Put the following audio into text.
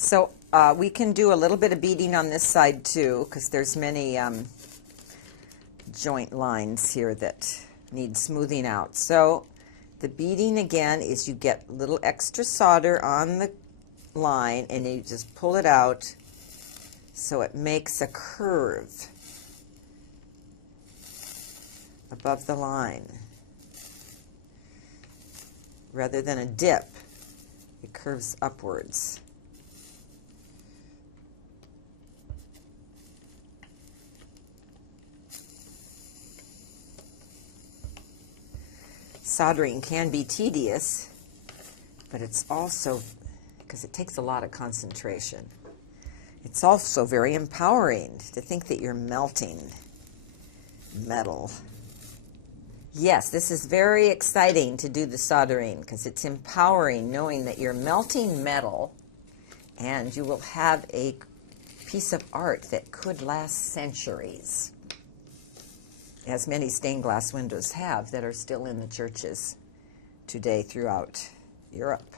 So we can do a little bit of beading on this side too, because there's many joint lines here that need smoothing out. So the beading again is you get a little extra solder on the line and you just pull it out so it makes a curve above the line. Rather than a dip, it curves upwards. Soldering can be tedious, but it's also, because it takes a lot of concentration, it's also very empowering to think that you're melting metal. Yes, this is very exciting to do the soldering because it's empowering knowing that you're melting metal and you will have a piece of art that could last centuries, as many stained glass windows have that are still in the churches today throughout Europe.